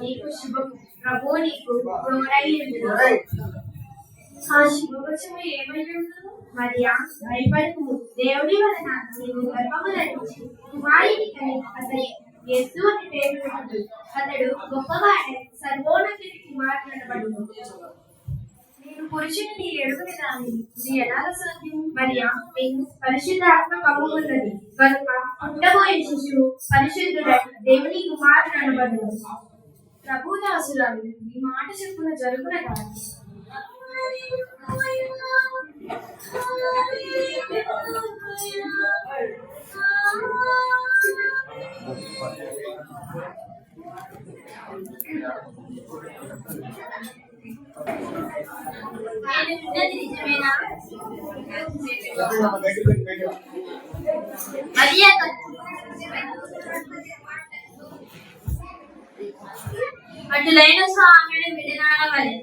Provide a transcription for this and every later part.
నీకు శుభము, ప్రభు నీకు తోడైయుండును. ఆ శుభవచనం ఏమైయుండును? మరియా, భయపడకుము, దేవుని వలన నీవు గర్భము ధరించి కుమారుని కని అతని యేసు అని పేరు పెట్టుదు. అతడు గొప్పవాడై సర్వోన్నతుని కుమారుడు అనబడును. నేను పురుషుని ఎరుగుని దాన్ని ఇది ఎలా సాధ్యం? మరియా, నీకు పరిశుద్ధాత్మ కమ్ముకున్నది కనుక పుట్టబోయే శిశువు పరిశుద్ధుడై దేవుని కుమారుడు అనబడును. ప్రభుదాసురాలు, ఈ మాట చెప్పున జరుగున కాదు. నిజమేనా? అటులైన స్వామిని విడనాడవలె.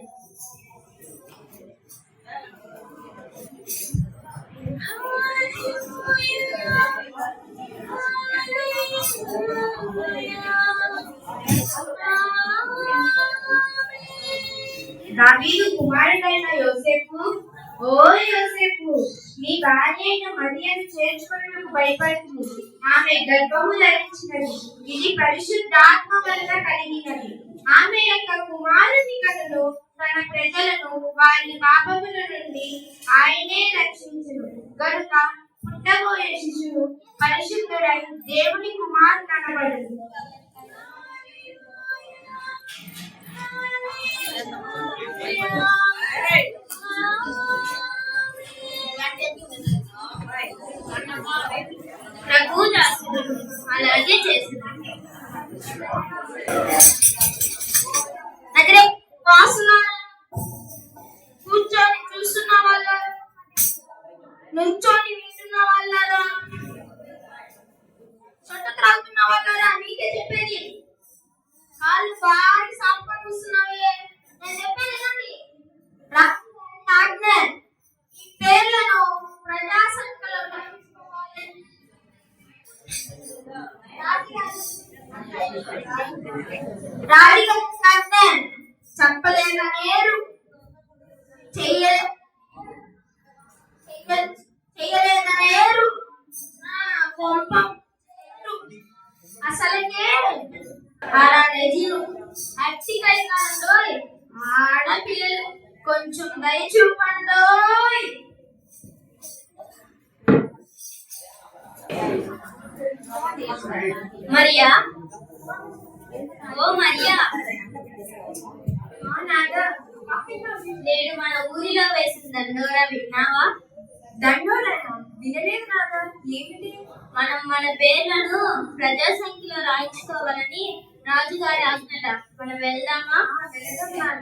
దావీదు కుమారుడైన యోసేపు, ఓ యోసేపు, నీ భార్య అయిన మరియను చేర్చుకున్నకు భయపడుతుంది. ఆమె గర్భము ధరించినది, ఇది పరిశుద్ధాత్మ వల్ల కలిగినది. ఆమె యొక్క కుమారుని కథను తన ప్రజలను వారి పాపముల నుండి ఆయనే రక్షించును గనుక పుట్టబోయే శిశువు పరిశుద్ధుడై దేవుని కుమారుడు అనబడును. ప్రభుదాసుడు అలాగే చేస్తున్నారు. కూర్చొని చూస్తున్న వాళ్ళ, నుంచొని వింటున్న వాళ్ళారా, చొట్ట త్రాగుతున్న వాళ్ళారా, నీకే చెప్పేది. వాళ్ళు బాగా సాపుకొని చూస్తున్నావే, నేను చెప్పేది కానీ ఈ పేర్లను ప్రజాసంఖ్యలో చెప్పలేదనేరు, చెయ్యలేదనేరు, అసలుకే అట్టికై కాదండోయ్. ఆడపిల్లలు కొంచెం దయ చూపండోయ్. మరియా, ఓ మరియా, నేను మన ఊరిలో వేసిన దండోరా విన్నావా? దండోరా వినలేదు నాదా. ఏమిటి? మనం మన పేర్లను ప్రజా సంఖ్యలో రాయించుకోవాలని రాజుగారి ఆజ్ఞట. మనం వెళ్దామా? వెళ్దాం.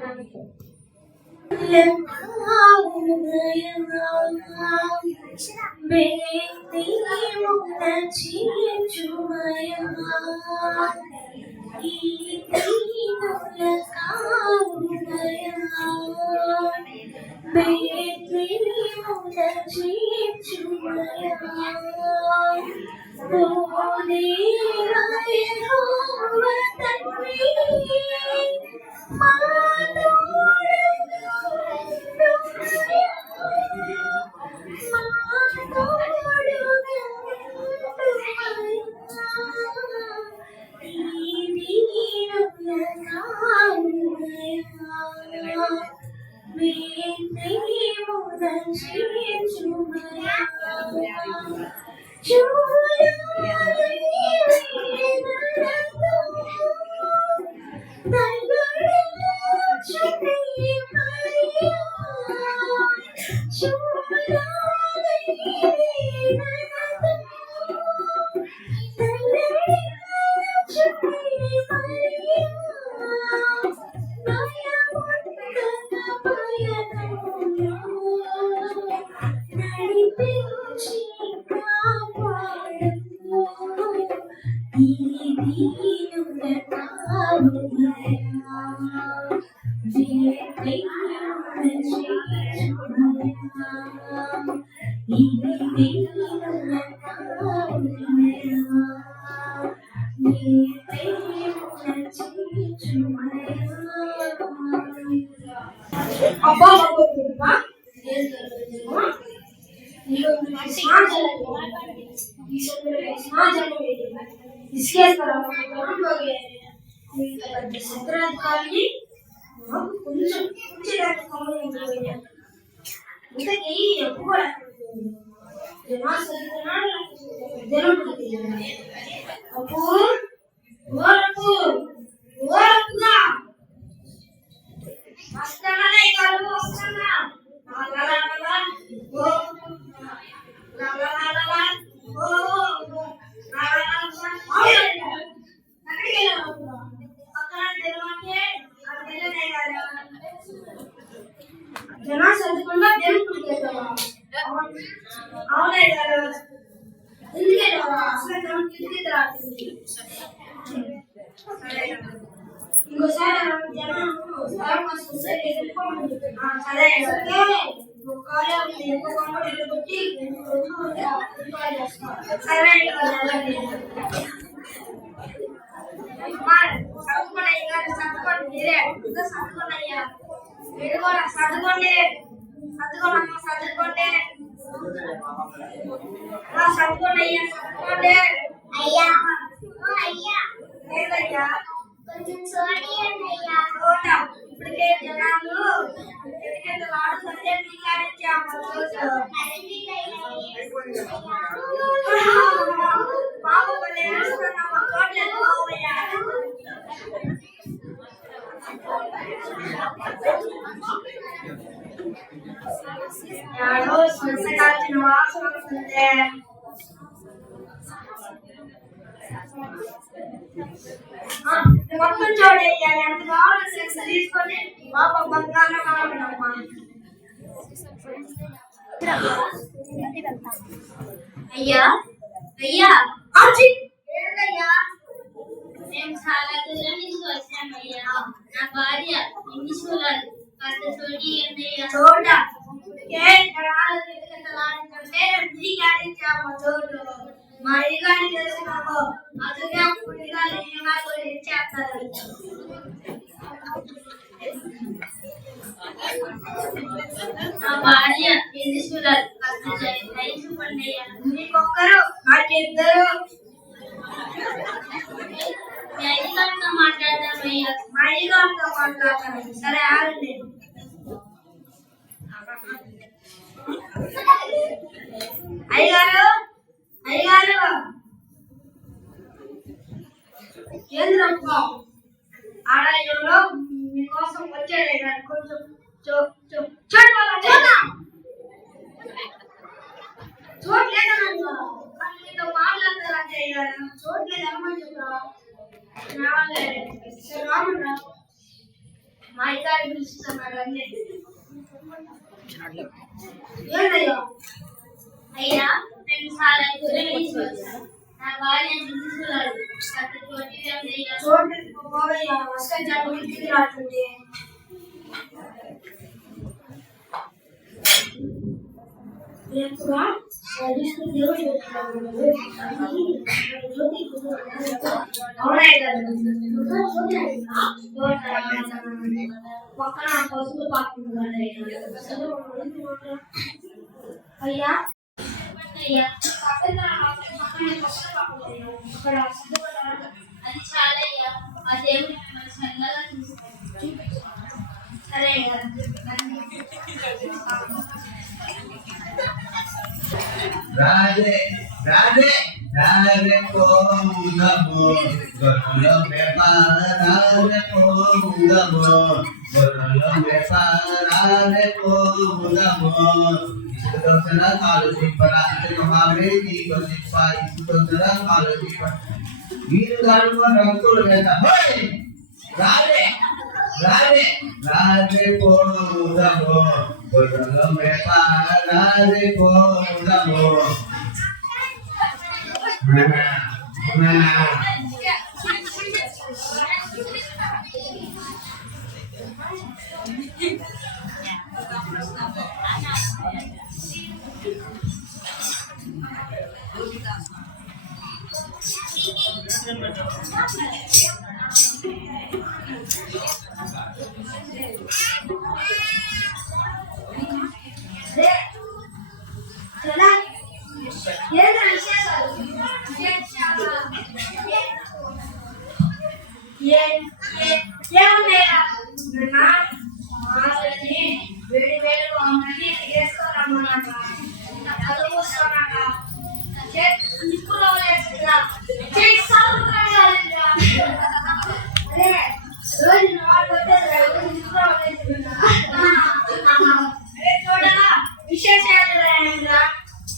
చిత్రాధికారిని కొంచెం ఇంతకీ ఎక్కువ జనా చదువుకుండా దేవుడు అవునా ఎందుకే ఇంకోసారి జనం సరే సరే చదువుకోండి మీరే చదువుకోండి అయ్యా మీరు కూడా చదువుకోండి చదువుకోండి చదువుకోండి చదువుకోండి అయ్యా చదువుకోండి అయ్యా అయ్యా లేదయ్యా కొంచెం చూడండి అయ్యా చూడ ఇప్పటికే జనాలు ఎందుకంటే వాడు సత్యం బాబు చూడలేదు బాబయ్యా శ్మశానాల్సిన వాసన వస్తుంది మొత్తం చూడయ్యా ఎంత కావాలో తీసుకొని బాబా బంగారం కావాలమ్మా అయ్యా అయ్యా ఏంటయ్యా మేము చాలా దూరం నుంచి వచ్చామయ్యా నా భార్య ఎన్ని చూడాలి కాస్త చూడి ఏంటయ్యా చూడ మా ఇల్లు తెలుసుకున్నాము అదుగా చేస్తారు నా భార్య ఎన్ని చూడాలి మీకొక్కరు నాకిద్దరు మాట్లాడతామయ్యా మా ఇల్లు మాట్లాడతాను సరే ఆగండి అయ్యగారు అయ్యగారు కేంద్రంలో ఆలయంలో మీకోసం వచ్చాడు కొంచెం చూడలేదు మీతో మాట్లాడతారంటే అయ్యారు చూడలేదు అనమాట మా అయ్యగారు పిలుస్తున్నాడు అంటే ఏంటయ్యా? అయ్యా నేను చాలా దూరం నుంచి వచ్చాను. నా భార్య పిలుస్తున్నాడు. చోటు పోవయ్యా, వస్తే జబ్బు ఇంటికి రాస్తుంది. పక్కన పసుపు పాకుంటున్నాడు. అయ్యా అయ్యా అది చాలయ్యా. ఆ దేవుడు మిమ్మల్ని చల్లగా చూపించుకున్నాడు. సరే రాజే రాజే రాజే కోముదము గొర్రెల వ్యాపార రాజే కోముదము గొర్రెల వ్యాపార రాజే కోముదము ఇసుదొసర కాలు తిప్పర మామిడి నీకు తిప్ప ఇసుదొసర కాలు తిప్ప వీరు దానిలో రంగులు వేత రాజే రాజే రాజే కోముదము గొర్రెల వ్యాపార రాజే కోముదము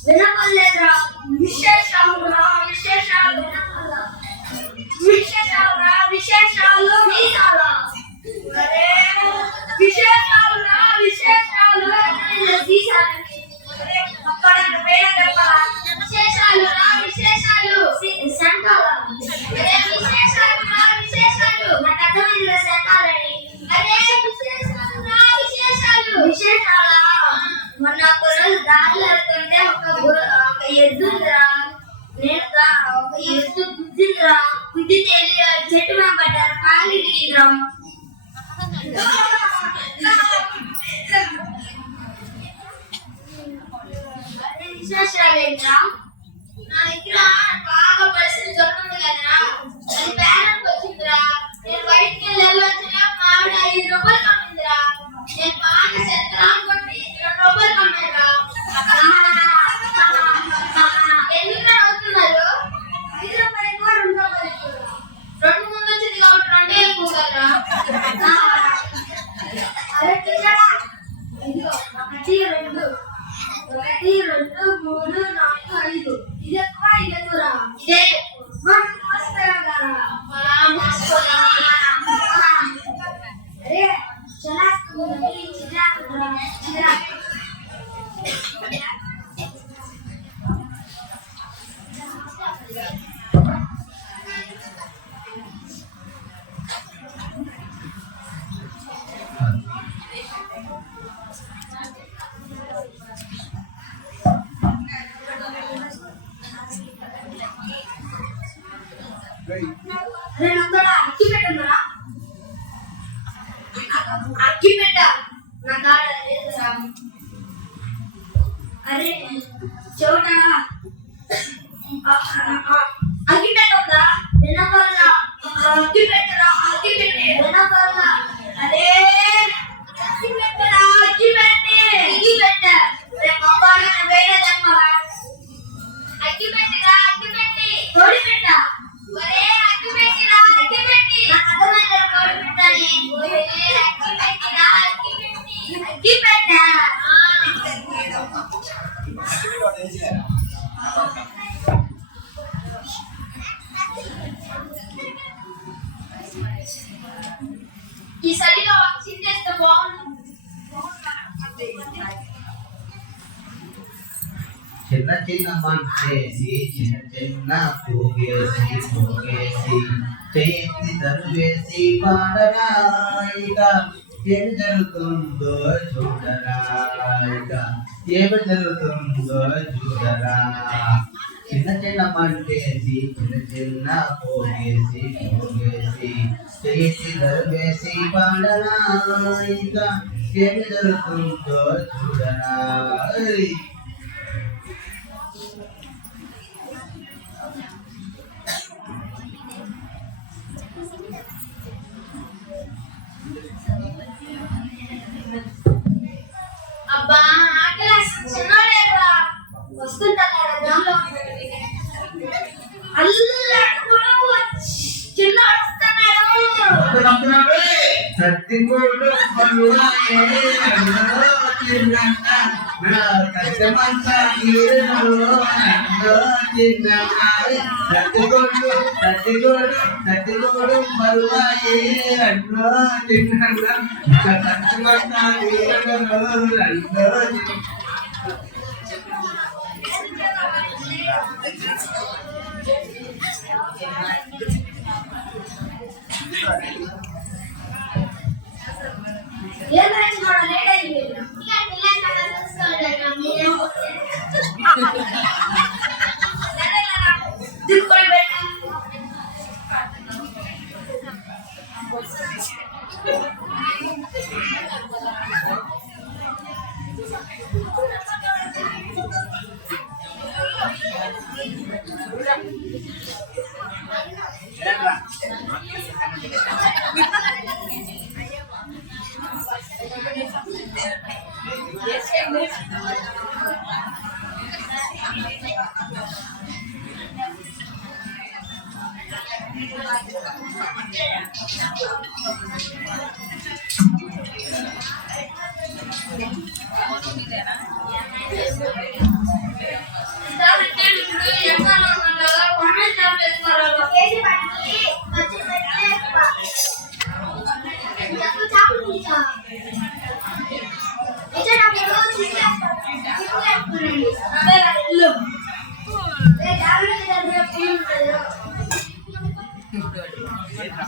వినపడలేదురా? విశేషాలు విశేషాలు మొన్న ఒక రోజు దారిలో వెళ్తుంటే ఒక ఎద్దుందిరా. నేను ఒక ఎద్దు గుద్దిందిరా. గుద్దితే చెట్టు మీద పడ్డారు. కాలు ఇరిగిందిరా. విశేషాలు ఏంట్రా? నా దగ్గర బాగా పరిస్థితి దొరుకుతుంది కదరా, అది పేరెంట్కి వచ్చిందిరా. నేను బయటికి వెళ్ళొచ్చిన మా ఆవిడ 5 రూపాయలు కమ్మిందిరా. నేను బాగా చెత్తరా అనుకోండి 2 రూపాయలు కమ్మారా. ఎందుకు అవుతున్నారు? 5 రూపాయలు ఎక్కువ 2 రూపాయలు ఎక్కువ. 2 ముందు వచ్చింది కాబట్టి 2 ఎక్కువ కదరా. అరే చూసారా, ఇదిగో 1 2 1 2 3 4 5 ఇది ఎక్కువ ఇది ఎక్కువరా. ఇదే మోసపోయాం కదా. అరే చలా చిరా అక్కిపెట్ట నా కాడ లేదురా. అరే చోట అక్కిపెట్ట ఉందా? వినపల్ల అక్కిపెట్టరా. అక్కిపెట్టి వినపల్ల. అరే అక్కిపెట్టరా. అక్కిపెట్టి అక్కిపెట్ట రేపు అబ్బాయి వేరే తెమ్మరా. అక్కిపెట్టిరా. అక్కిపెట్టి తోడి పెట్ట. ఒరే అక్కిపెట్టిరా. అక్కిపెట్టి నాకు అర్థమైంది తోడి పెట్టని. అక్కిపెట్టిరా. అక్కిపెట్టి అక్కిపెట్ట. ఈ సరిగా వచ్చింది చిన్న చిన్న మంటేసి చిన్న చిన్న పోగేసి పోగేసి చేతి తరువేసి పాడరా ఇక ఏమి జరుగుతుందో చూడరా ఇక ఏమి జరుగుతుందో చూడరా చిన్న చిన్న మంటేసి చిన్న చిన్న పోగేసి పోగేసి చేతి తరువేసి పాడరా ఇక ఏమి జరుగుతుందో చూడరా అబ్బా ఆకలి చిన్నోడేరా వస్తుంటాడు గ్రామంలో అల్లాడు చిన్నోడు వస్తున్నాడు సత్తికోడు పరువాయే చిన్న కష్టమంతా సత్తికోడు పరువాయే అన్నో చిన్న కష్టమంతా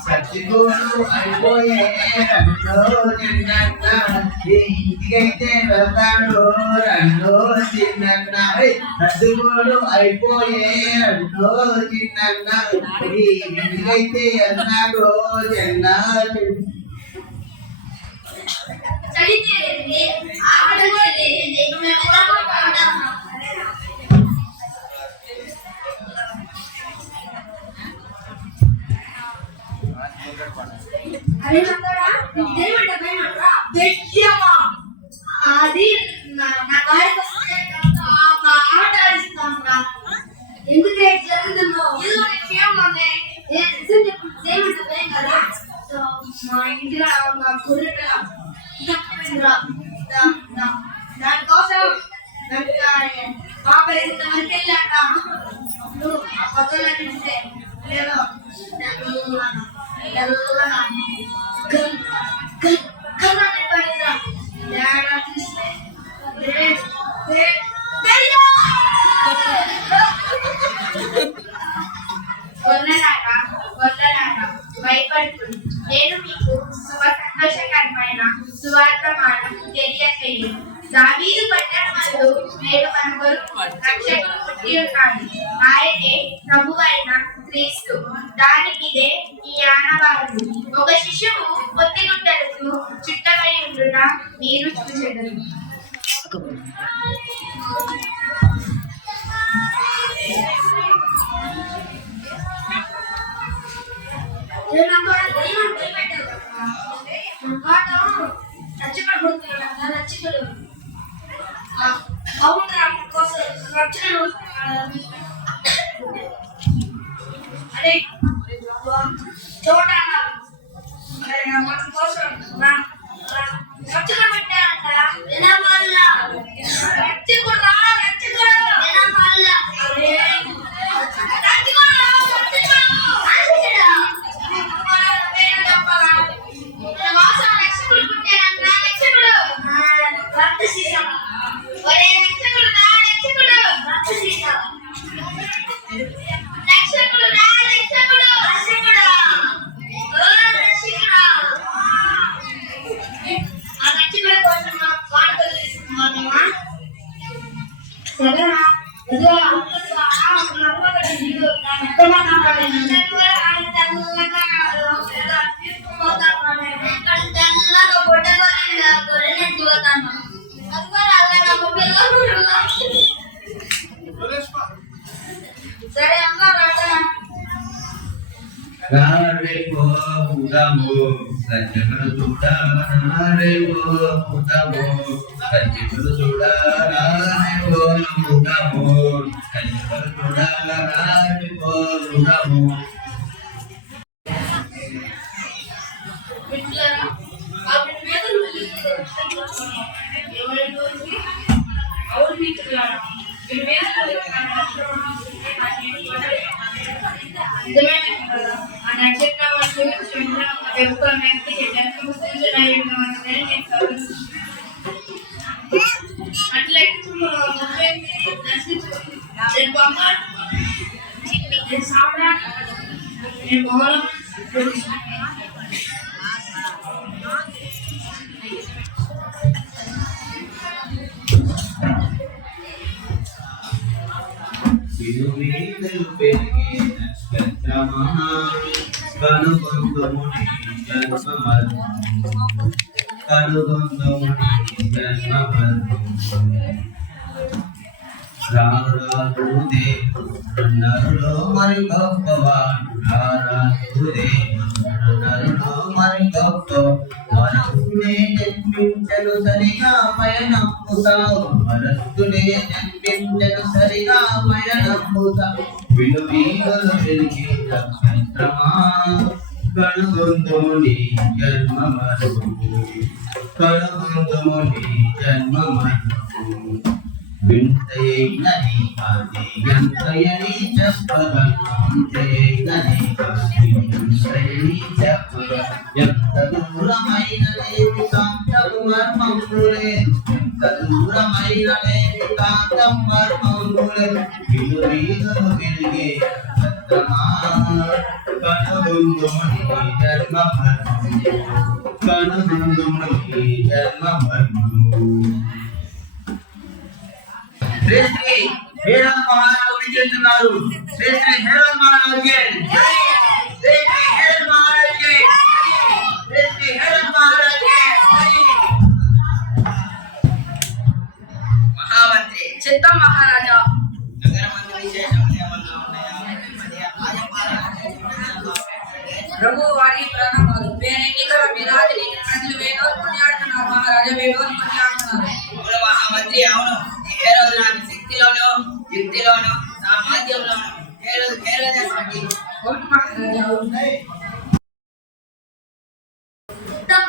సత్తికోడు అయిపోయే ఇంటికైతే వెళ్తాడు రెండో చిన్న సత్తికోడు అయిపోయే రెండో చిన్న ఇంటికైతే వెళ్తాడు చిన్న అరే అది నా గాడికి వస్తే ఆట ఆడిస్తాను రా ఎందుకు జరుగుతున్నావు కదా మా ఇంటిలో మా గుర్రె దానికోసం పాప ఇంతవరకు వెళ్ళాక అప్పుడు ఆ కొత్తలో చూస్తే లేదో భయపడుతుంది నేను మీకు శుభ సంతోషకరమైన సువార్తమానం తెలియజేయు దావీదు పట్టణమందు నేడు మన కొరకు రక్షకుడు పుట్టి ఉన్నాడు ఆయనే ప్రభువైన క్రీస్తు దానికిదే ఈ ఆనవాలు ఒక శిశువు పొత్తిగుంటలకు చుట్టబడి ఉండుట మీరు చూచెదరు అదే చోట మన కోసం రక్షకుడు పెట్టారంట రక్షకుడు రా రక్షకుడు రక్షకుడు పోతాను సరే అమ్మ రారేపోదాము సంజకులు చూడారేపోదాము సంజకులు చూడారేపోదాము సంజకులు చూడారేపోదాము విలువేదలు పెరిగే నక్షత్రమా కనుగొందుముని జన్మమను కనుగొందుముని జన్మమను రారాదు దేవుడు నరులో మరి గొప్పవాడు రారాదు దేవుడు నరులో మరి గొప్ప వరస్తుడే జన్మించను సరిగా పయనమ్ముతావు వరస్తుడే జన్మించను సరిగా పయనమ్ముతావు విలువీగలు పెరిగి నక్షత్రమా కనుగొందుముని జన్మమను కనుగొందుముని జన్మమను వింతైనది అది ఎంతయని చెప్పగలను వింతైనది అది ఎంతయని చెప్పగలను ఎంత దూరమైనదేమి కాంతము మర్మములే ఎంత దూరమైనదేమి కాంతం మర్మములే విలువీగలు వెలిగే నక్షత్రమా కనుగొందుముని జన్మమను కనుగొందుముని జన్మమను శ్రీశ్రీ హేరాజ్ మహారాజు విజయిస్తున్నారు శ్రీశ్రీ హేరాజ్ మహారాజుకి శ్రీశ్రీ హేరాజ్ మహారాజుకి శ్రీశ్రీ హేరాజ్ మహారాజుకి మహామంత్రి చిత్త మహారాజా నగరమందు విశేషములు ఏమన్నా ఉన్నాయా ప్రభు వారి ప్రణామాలు ఎన్నికల విరాజని ప్రజలు వేదోత్పత్తి ఆడుతున్నారు మహారాజా వేదోత్పత్తి ఆడుతున్నారు మహామంత్రి అవును ఏ రోజు నాకు శక్తిలోను యుక్తిలోను సామర్థ్యంలోను ఏ రోజు మహారాజా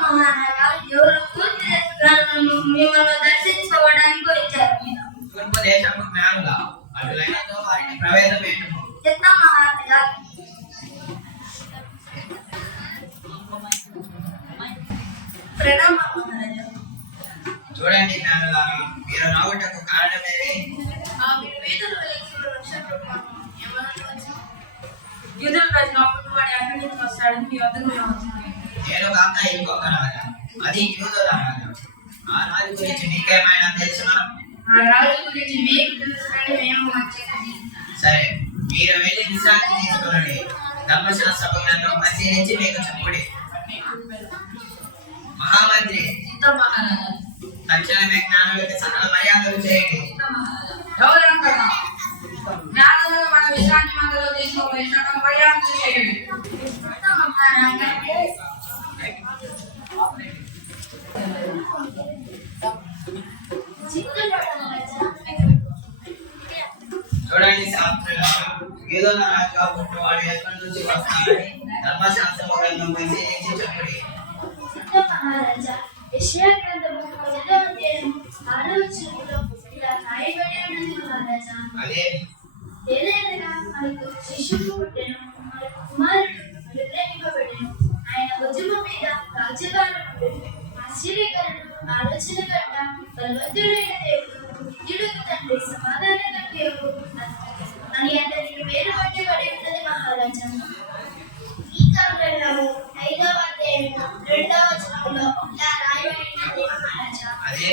మహారాజా ఎవరు మిమ్మల్ని దర్శించుకోవడానికి వచ్చారు తూర్పు దేశపు జ్ఞానుల అటులైనతో వారిని ప్రవేశపెట్టుము చిత్త మహారాజా ప్రణామ మహారాజా చూడండి జ్ఞానులారా మీరు రావటకు కారణమేమి యుద్ధం రాజు అప్పుడు వాడి అక్కడి నుంచి వస్తాడని మీ వద్దకు మేము వచ్చాము నేను కాక ఇంకొక రాజా అది యూదుల రాజా ఆ రాజు గురించి మీకేమైనా తెలుసునా ఆ రాజు గురించి మీకు తెలుసుకొని మేము వచ్చేది సరే మీరు వెళ్ళి విశ్రాంతి తీసుకోండి ధర్మశాస్త్ర గ్రంథం పరిశీలించి మీకు చెప్పుడి మహామంత్రి చిత్త మహారాజా తక్షణమే జ్ఞానులకి సకల మర్యాదలు చేయండి ఎవరంటారా జ్ఞానంలో మన విశ్రాంతి మందులో తీసుకోబోయే సకల మర్యాదలు చేయండి చూడండి శాస్త్రులారా యూదుల రాజుగా పుట్టినవాడు ఎక్కడి నుంచి వస్తాడని ధర్మశాస్త్ర గ్రంథం పరిశీలించి చెప్పుడి మహారాజా యెషయా గ్రంథము 9వ అధ్యాయం 6వ వచనంలో ఇలా రాయబడి ఉన్నది మహారాజా అదే ఏలయనగా మనకు శిశువు పుట్టెను మనకు కుమారుడు అనుగ్రహింపబడెను ఆయన భుజము మీద రాజ్యభారం ఉండెను ఆశ్చర్యకరుడు ఆలోచనకర్త బలవంతుడైన దేవుడు నిత్యుడుకు తండ్రి సమాధానకర్త అని అతనికి పేరు పట్టబడి ఉన్నది మహారాజా ఈ కాలంలో 5వ అధ్యాయం 2వ వచనంలో ఇలా రాయబడి ఉన్నది మహారాజా అదే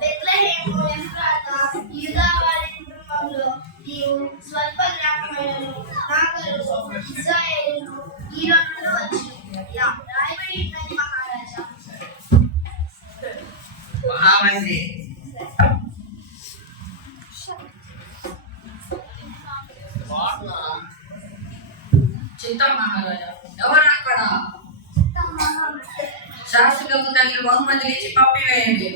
బెత్లెహేము ఎఫ్రాతా యూదా వారి కుటుంబంలో నీవు స్వల్ప గ్రామమైనను నాకలు ఇశ్రాయేలును ఈ రోజులో వచ్చి ఇలా రాయబడి ఉన్నది మహారాజా మహామంత్రి చింత మహారాజా ఎవరు అక్కడ శాస్త్రులకు తగిన బహుమతులు ఇచ్చి పంపివేయండి.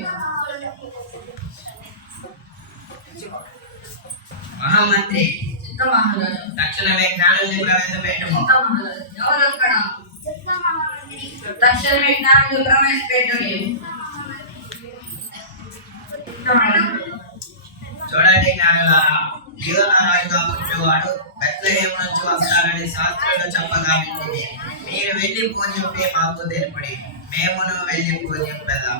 మహామంత్రి చింత మహారాజా తక్షణమే జ్ఞానుల్ని ప్రవేశపెట్టుము. చింత మహారాజా ఎవరు అక్కడ తక్షణమే జ్ఞానులు ప్రవేశపెట్టండి. చూడండి జ్ఞానులారా, యూదరాజుగా పుట్టేవాడు బెత్లెహేము నుంచి వస్తాడని శాస్త్రులు చెప్పగా వింటిని. మీరు వెళ్ళి పూజింపి మాకు తెలుపుడి, మేమును వెళ్ళి పూజింపేదాం.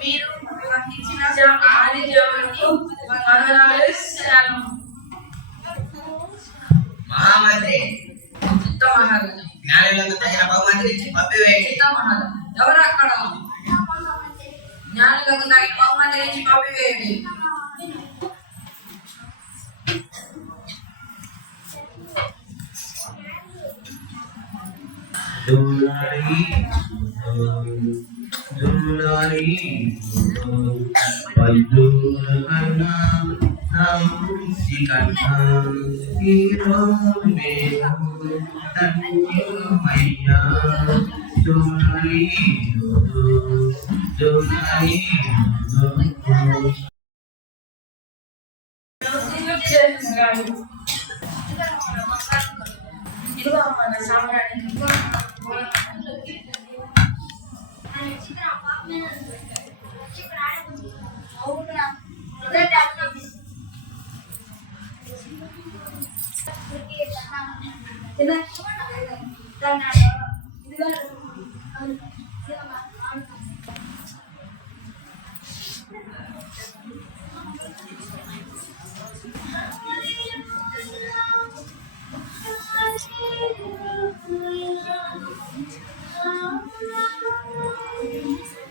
మీరు ఇచ్చిన ఆదిదేవునికి వందనాలు శరణు. మహామంత్రి చింత మహారాజా జ్ఞానులకు తగిన బహుమతులు ఇచ్చి పంపివేయండి. చింత మహారాజా ఎవరు అక్కడ జ్ఞానులకు తగిన బహుమతులు ఇచ్చి పంపివేయండి.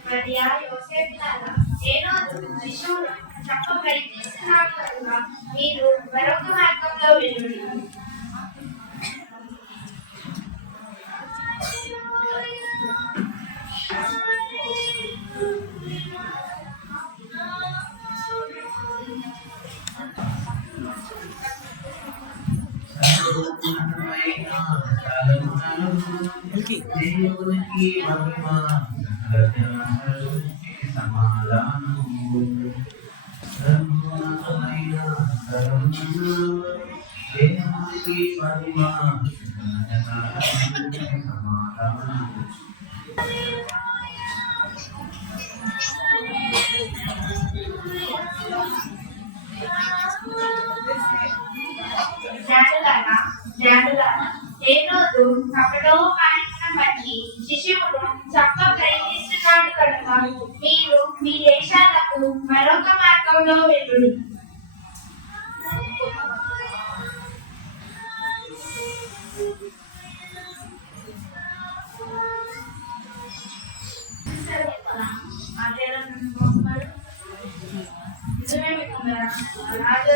మరియా యోసేపులారా, హేరోదు శిశువును చంప ప్రయత్నిస్తున్నాడు కనుక మీరు మరొక మార్గంలో వెళ్ళుడి. జ్ఞానులారా, హేరోదు కపటో కారణం బట్టి శిశువును చంప ప్రయత్నిస్తున్నాడు కనుక మీరు మీ దేశాలకు మరొక మార్గంలో వెళ్ళుడి.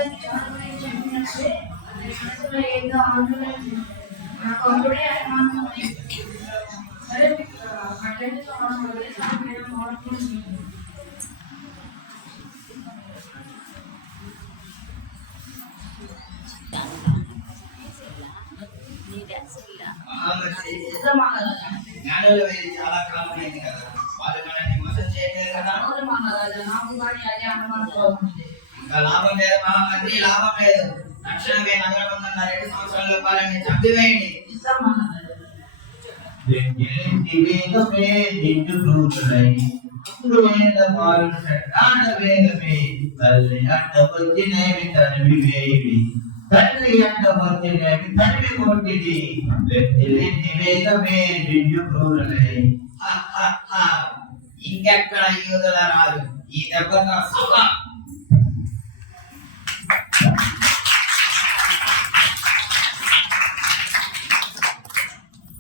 చెప్పినప్పుడే మనసులో ఏదో ఆందోళన నాకు అప్పుడే అనుమానం సరే అట్లయితే జ్ఞానులు వెళ్ళి చాలా కాలం అయింది కదా, వాళ్ళు మనల్ని మోసం చేయలేదు కదా. నాకు కానీ అదే అనుమానం. ఇంకా లాభం లేదు మహామంత్రి, లాభం లేదు. తక్షణమే నగరబంధన్న 2 సంవత్సరాల పాలన చంపివేయండి. తండ్రి అంట వచ్చినవి తరిమి కొట్టిది వేగమే నిండు క్రూరులై. ఇంకెక్కడ యూదుల రాదు, ఈ దెబ్బతో సుఖం.